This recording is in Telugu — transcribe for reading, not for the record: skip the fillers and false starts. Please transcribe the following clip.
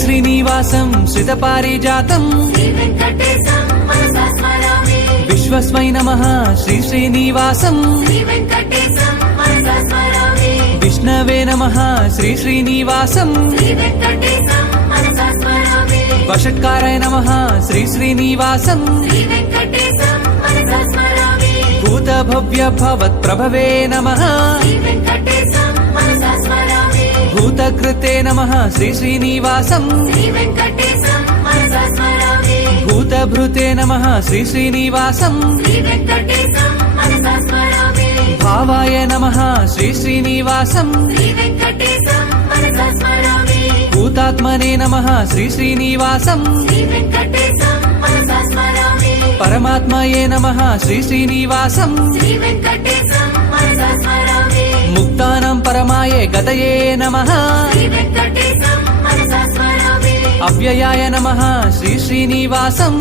శ్రీనివాసం శ్రితపారిజాతం విశ్వస్మై నమః శ్రీ శ్రీనివాసం విష్ణవే నమః శ్రీ శ్రీనివాసం వషట్కారాయ నమః శ్రీ శ్రీనివాసం భూతభవ్య భవత్ప్రభవే నమః భూతకృతే నమః శ్రీ శ్రీనివాసం భూతభృతే నమః శ్రీ శ్రీనివాసం భావాయ నమః శ్రీ శ్రీనివాసం భూతాత్మనే నమః శ్రీ శ్రీనివాసం పరమాత్మయే నమః శ్రీ శ్రీనివాసం ముక్తానాం పరమాయే గతయే నమః అవ్యయాయ నమః శ్రీ శ్రీనివాసం